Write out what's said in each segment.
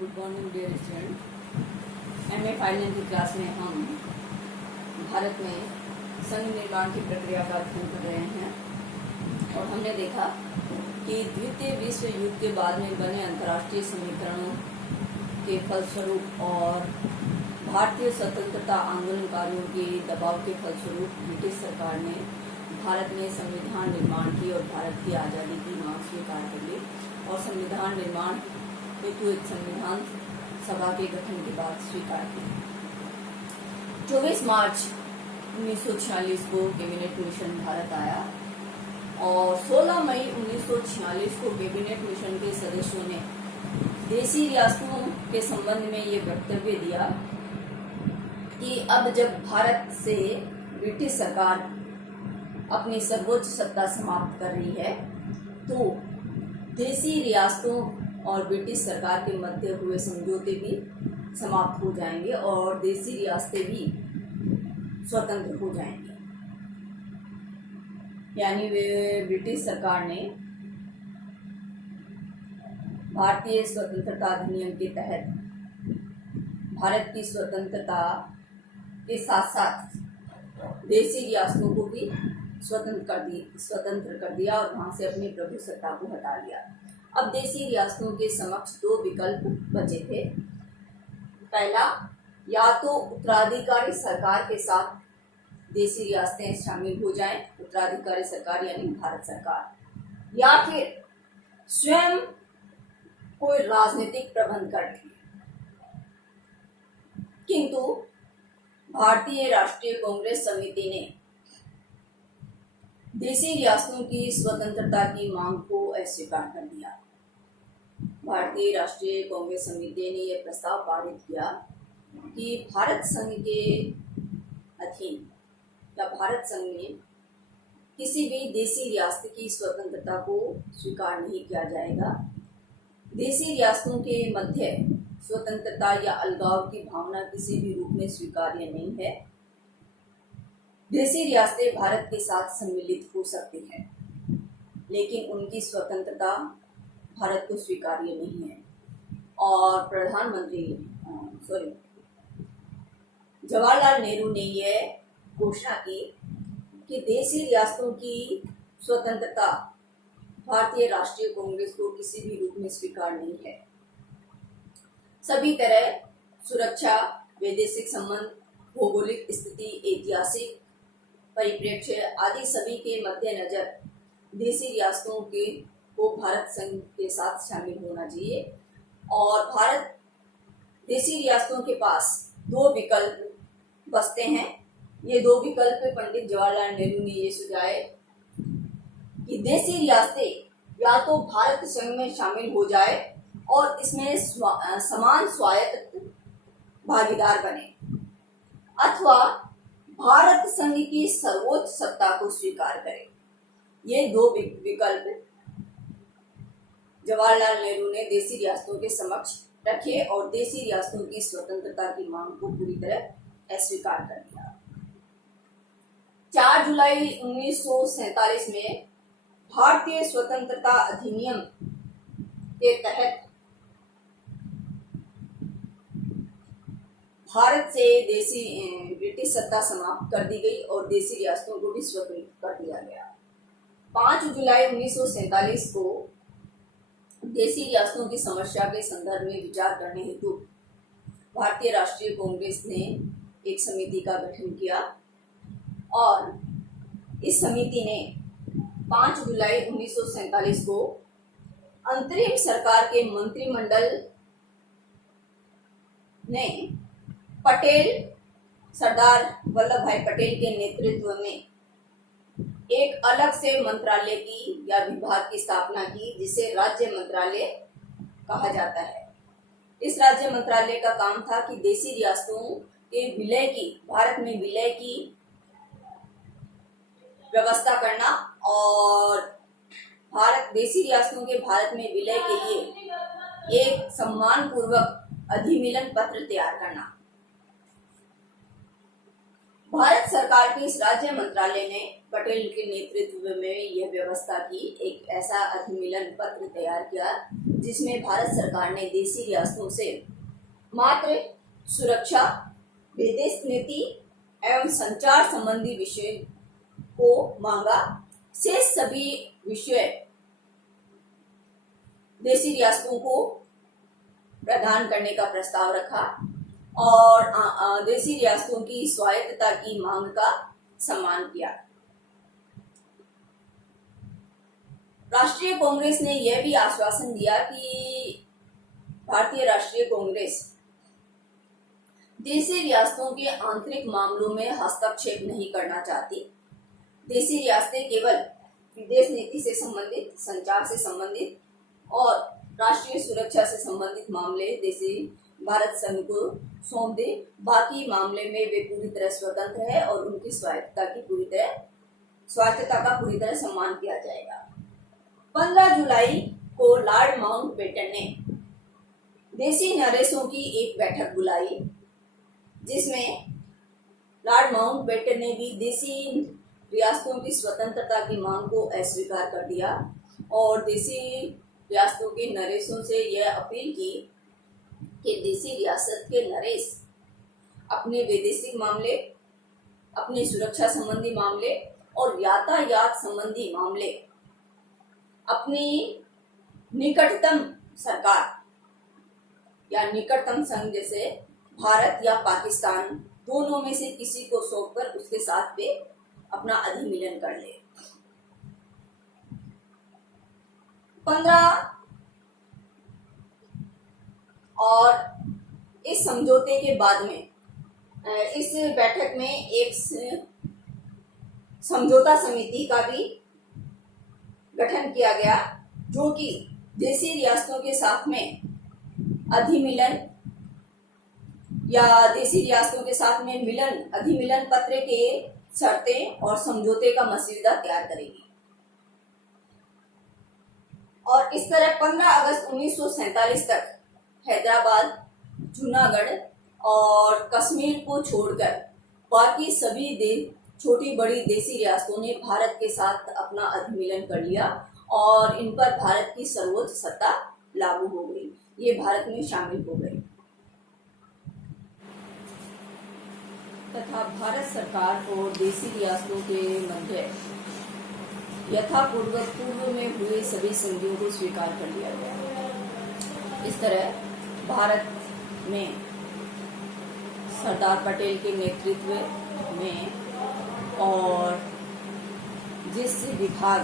Good morning dear student. MA final की class में हम भारत में संघ निर्माण की प्रक्रिया का अध्ययन कर रहे हैं और हमने देखा कि द्वितीय विश्व युद्ध के बाद में बने अंतर्राष्ट्रीय समीकरणों के फलस्वरूप और भारतीय स्वतंत्रता आंदोलनकारियों के दबाव के फलस्वरूप ब्रिटिश सरकार ने भारत में संविधान निर्माण की और भारत की आज़ादी की मांग स्वीकार कर ली और संविधान निर्माण हेतु एक संविधान सभा के गठन की बात स्वीकार की। 24 मार्च 1946 को कैबिनेट मिशन भारत आया और 16 मई 1946 को कैबिनेट मिशन के सदस्यों ने देशी रियासतों के संबंध में ये वक्तव्य दिया कि अब जब भारत से ब्रिटिश सरकार अपनी सर्वोच्च सत्ता समाप्त कर रही है तो देशी रियासतों और ब्रिटिश सरकार के मध्य हुए समझौते भी समाप्त हो जाएंगे और देशी रियासतें भी स्वतंत्र हो जाएंगी। यानी वे ब्रिटिश सरकार ने भारतीय स्वतंत्रता अधिनियम के तहत भारत की स्वतंत्रता के साथ साथ देशी रियासतों को भी स्वतंत्र कर दिया और वहां से अपनी प्रभुसत्ता को हटा लिया। अब देशी रियासतों के समक्ष दो विकल्प बचे थे। पहला, या तो उत्तराधिकारी सरकार के साथ देशी रियासतें शामिल हो जाएं, उत्तराधिकारी सरकार यानी भारत सरकार, या फिर स्वयं कोई राजनीतिक प्रबंध कर ले। किंतु भारतीय राष्ट्रीय कांग्रेस समिति ने देशी रियासतों की स्वतंत्रता की मांग को अस्वीकार कर दिया। भारतीय राष्ट्रीय कांग्रेस समिति ने यह प्रस्ताव पारित किया कि भारत संघ के अधीन या भारत संघ में किसी भी देशी रियासत की स्वतंत्रता को स्वीकार नहीं किया जाएगा। देशी रियासतों के मध्य स्वतंत्रता या अलगाव की भावना किसी भी रूप में स्वीकार्य नहीं है। देशी रियासतें भारत के साथ सम्मिलित हो सकती हैं, लेकिन उनकी स्वतंत्रता भारत को स्वीकार्य नहीं है। और प्रधानमंत्री जवाहरलाल नेहरू ने यह घोषणा की कि देशी रियासतों की स्वतंत्रता भारतीय राष्ट्रीय कांग्रेस को किसी भी रूप में स्वीकार नहीं है। सभी तरह सुरक्षा, वैदेशिक संबंध, भौगोलिक स्थिति, ऐतिहासिक परिप्रेक्ष्य आदि सभी के मद्देनजर देशी रियासतों के को भारत संघ के साथ शामिल होना चाहिए। और भारत देशी रियासतों के पास दो विकल्प बचते हैं। ये दो विकल्प पंडित जवाहरलाल नेहरू ने ये सुझाए कि देशी रियासतें या तो भारत संघ में शामिल हो जाए और इसमें समान स्वायत्त भागीदार बने, अथवा भारत संघ की सर्वोच्च सत्ता को स्वीकार करे। ये दो विकल्प जवाहरलाल नेहरू ने देशी रियासतों के समक्ष रखे और देशी रियासतों की स्वतंत्रता की मांग को पूरी तरह अस्वीकार कर दिया। 4 जुलाई 1947 में भारतीय स्वतंत्रता अधिनियम के तहत भारत से ब्रिटिश सत्ता समाप्त कर दी गई और देशी रियासतों को भी स्वतंत्र कर दिया गया। 5 जुलाई 1947 को देशी रियासतों की समस्या के संदर्भ में विचार करने हेतु भारतीय राष्ट्रीय कांग्रेस ने एक समिति का गठन किया और इस समिति ने 5 जुलाई 1947 को अंतरिम सरकार के मंत्रिमंडल ने सरदार वल्लभ भाई पटेल के नेतृत्व में एक अलग से मंत्रालय की या विभाग की स्थापना की, जिसे राज्य मंत्रालय कहा जाता है। इस राज्य मंत्रालय का काम था कि देशी रियासतों के विलय की, भारत में विलय की व्यवस्था करना और देशी रियासतों के भारत में विलय के लिए एक सम्मान पूर्वक अधिमिलन पत्र तैयार करना। भारत सरकार के इस राज्य मंत्रालय ने पटेल के नेतृत्व में यह व्यवस्था की, एक ऐसा अधिमिलन पत्र तैयार किया जिसमें भारत सरकार ने देशी रियासतों से मात्र सुरक्षा, विदेश नीति एवं संचार संबंधी विषय को मांगा। शेष सभी विषय देशी रियासतों को प्रदान करने का प्रस्ताव रखा और देशी रियासतों की स्वायत्तता की मांग का सम्मान किया। राष्ट्रीय कांग्रेस ने यह भी आश्वासन दिया कि भारतीय राष्ट्रीय कांग्रेस देशी रियासतों के आंतरिक मामलों में हस्तक्षेप नहीं करना चाहती। देशी रियासतें केवल विदेश नीति से संबंधित, संचार से संबंधित और राष्ट्रीय सुरक्षा से संबंधित मामले देशी भारत संघ को सौंप दे। बाकी मामले में वे पूरी तरह स्वतंत्र है और उनकी स्वायत्तता का पूरी तरह सम्मान किया जाएगा। 15 जुलाई को लॉर्ड माउंटबेटन ने देशी नरेशों की एक बैठक बुलाई, जिसमें लॉर्ड माउंटबेटन ने भी देशी रियासतों की स्वतंत्रता की मांग को अस्वीकार कर दिया और देशी रियासतों के नरेशों से यह अपील की कि देशी रियासत के नरेश अपने वैदेशिक मामले, अपने सुरक्षा संबंधी मामले और यातायात संबंधी मामले अपनी निकटतम सरकार या निकटतम संघ जैसे भारत या पाकिस्तान दोनों में से किसी को सौंपकर उसके साथ वे अपना अधिमिलन कर ले। 15 और इस समझौते के बाद में इस बैठक में एक समझौता समिति का भी गठन किया गया, जो कि देशी रियासतों के साथ में अधिमिलन या देशी रियासतों के साथ में अधिमिलन पत्र के शर्तें और समझौते का मसौदा तैयार करेगी। और इस तरह 15 अगस्त 1947 तक हैदराबाद, जूनागढ़ और कश्मीर को छोड़कर बाकी सभी छोटी बड़ी देशी रियासतों ने भारत के साथ अपना अधिमिलन कर लिया और इन पर भारत की सर्वोच्च सत्ता लागू हो गई, ये भारत में शामिल हो गई। तथा भारत सरकार और देशी रियासतों के मध्य पूर्व में हुए सभी संधियों को स्वीकार कर लिया गया। इस तरह भारत में सरदार पटेल के नेतृत्व में और जिस विभाग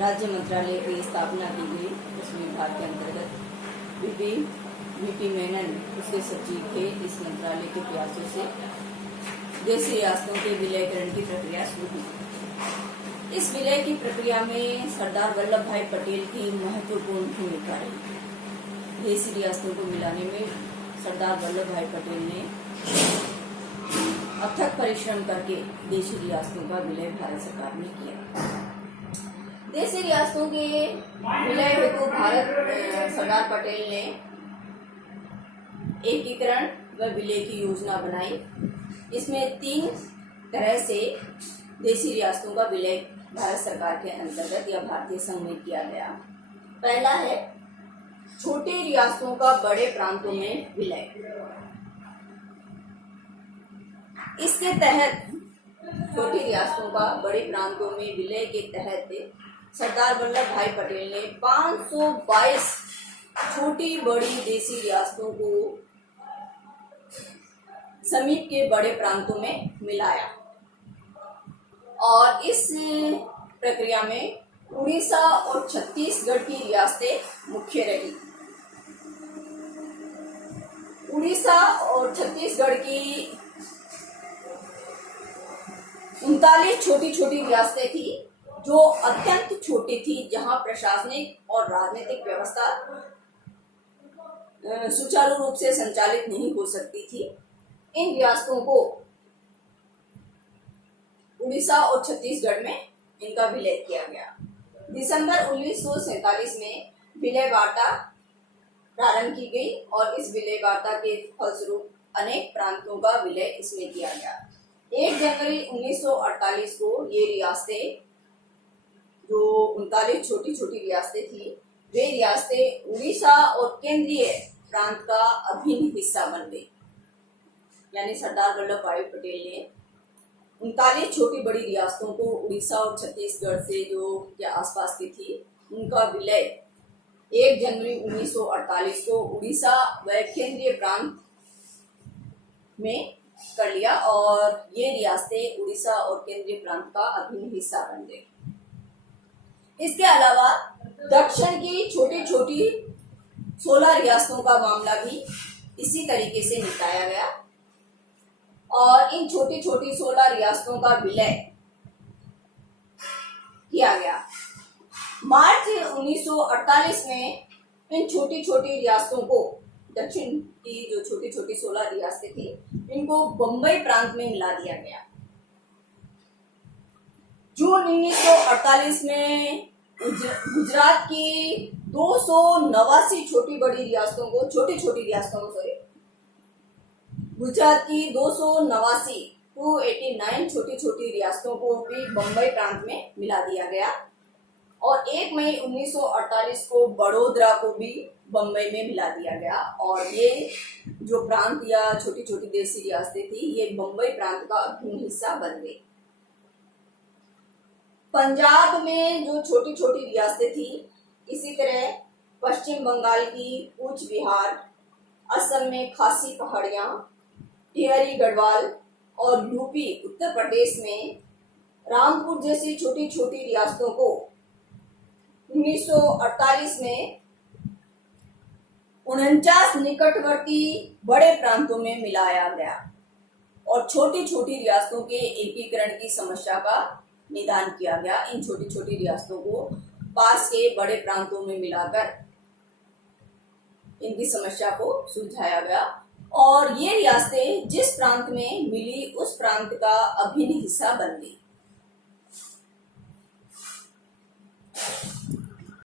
राज्य मंत्रालय की स्थापना की गई उस विभाग के अंतर्गत वीपी मेनन उसके सचिव थे। इस मंत्रालय के प्रयासों से देशी रियासतों के विलयकरण की प्रक्रिया शुरू हुई। इस विलय की प्रक्रिया में सरदार वल्लभ भाई पटेल की महत्वपूर्ण भूमिका रही। देशी रियासतों को मिलाने में सरदार वल्लभ भाई पटेल ने अथक परिश्रम करके देशी रियासतों का विलय भारत सरकार ने किया। देशी रियासतों के विलय हेतु सरदार पटेल ने एकीकरण व विलय की योजना बनाई। इसमें 3 तरह से देशी रियासतों का विलय भारत सरकार के अंतर्गत या भारतीय संघ में किया गया। पहला है छोटी रियासतों का बड़े प्रांतों में विलय। इसके तहत छोटी रियासतों का बड़े प्रांतों में विलय के तहत सरदार वल्लभ भाई पटेल ने 522 छोटी बड़ी देशी रियासतों को समीप के बड़े प्रांतों में मिलाया और इस प्रक्रिया में उड़ीसा और छत्तीसगढ़ की रियासतें मुख्य रही। उड़ीसा और छत्तीसगढ़ की 39 छोटी छोटी रियासतें थी जो अत्यंत छोटी थी, जहां प्रशासनिक और राजनीतिक व्यवस्था सुचारू रूप से संचालित नहीं हो सकती थी। इन रियासतों को उड़ीसा और छत्तीसगढ़ में इनका विलय किया गया। दिसंबर 1947 में विलय वार्ता प्रारंभ की गई और इस विलय वार्ता के फलस्वरूप अनेक प्रांतों का विलय इसमें किया गया। 1 जनवरी 1948 को ये रियासतें, जो 39 छोटी छोटी रियासतें थी, वे रियासतें उड़ीसा और केंद्रीय प्रांत का अभिन्न हिस्सा बन गई। यानी सरदार वल्लभ भाई पटेल ने 39 छोटी बड़ी रियासतों को, उड़ीसा और छत्तीसगढ़ से जो के आसपास की थी, उनका विलय 1 जनवरी 1948 को उड़ीसा व केंद्रीय प्रांत में कर लिया और ये रियासतें उड़ीसा और केंद्रीय प्रांत का अभिन्न हिस्सा बन गई। इसके अलावा दक्षिण की छोटी छोटी 16 रियासतों का मामला भी इसी तरीके से निपटाया गया और इन छोटी छोटी 16 रियासतों का विलय किया गया। मार्च 1948 में इन छोटी छोटी रियासतों को, दक्षिण की जो छोटी छोटी 16 रियासतें थी, इनको बंबई प्रांत में मिला दिया गया। जून 1948 में गुजरात की 289 छोटी रियासतों को गुजरात की 289 छोटी छोटी रियासतों को भी बंबई प्रांत में मिला दिया गया और 1 मई 1948 को बड़ोदरा को भी बंबई में मिला दिया गया और ये जो प्रांत या छोटी छोटी देशी रियासतें थी, ये बंबई प्रांत का अभिन्न हिस्सा बन गई। पंजाब में जो छोटी छोटी रियासतें थी, इसी तरह पश्चिम बंगाल की कूच बिहार, असम में खासी पहाड़ियां, टिहरी गढ़वाल और यूपी उत्तर प्रदेश में रामपुर जैसी छोटी छोटी रियासतों को 1948 में 49 निकटवर्ती बड़े प्रांतों में मिलाया गया और छोटी छोटी रियासतों के एकीकरण की समस्या का निदान किया गया। इन छोटी छोटी रियासतों को पास के बड़े प्रांतों में मिलाकर इनकी समस्या को सुलझाया गया और ये रियासतें जिस प्रांत में मिली, उस प्रांत का अभिन्न हिस्सा बन गई।